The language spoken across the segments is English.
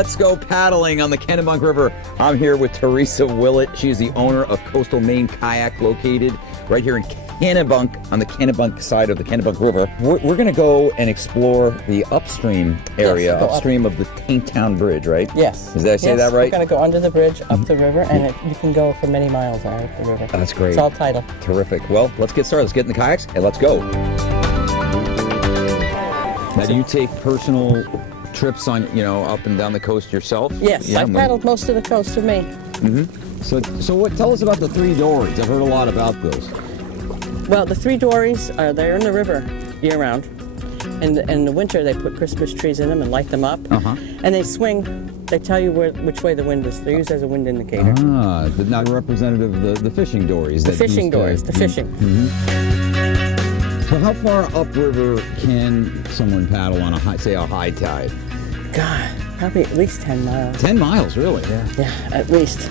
Let's go paddling on the Kennebunk River. I'm here with Teresa Willett. She is the owner of Coastal Maine Kayak, located right here in Kennebunk, on the Kennebunk side of the Kennebunk River. We're going to go and explore the upstream area, upstream of the Tainttown Bridge, right? Yes. Did I say that right? We're going to go under the bridge, up the river, and you can go for many miles on the river. That's great. It's all tidal. Terrific. Well, let's get started. Let's get in the kayaks and let's go. Now, do you take personal trips on, up and down the coast yourself? Yes, Yeah, I've paddled most of the coast of Maine. So what? Tell us about the three dories. I've heard a lot about those. Well, the three dories are there in the river year-round. And in the winter, they put Christmas trees in them and light them up. And they swing. They tell you which way the wind is. They're used as a wind indicator. But not representative of the fishing dories. The fishing dories, the fishing. So how far upriver can someone paddle on a high tide? God, probably at least 10 miles. 10 miles, really? Yeah, at least.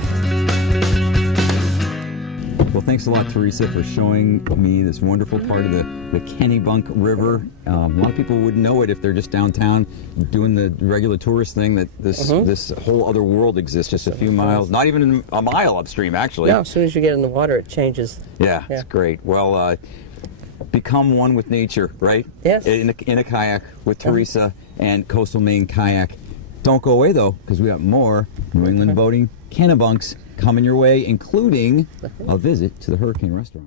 Well, thanks a lot, Teresa, for showing me this wonderful part of the Kennebunk River. A lot of people wouldn't know it if they're just downtown doing the regular tourist thing, that this whole other world exists just a few miles, not even a mile upstream, actually. No, as soon as you get in the water, it changes. Yeah, it's great. Well, become one with nature, right? Yes. In a kayak with Teresa and Coastal Maine Kayak. Don't go away, though, because we got more New England boating Kennebunks coming your way, including a visit to the Hurricane Restaurant.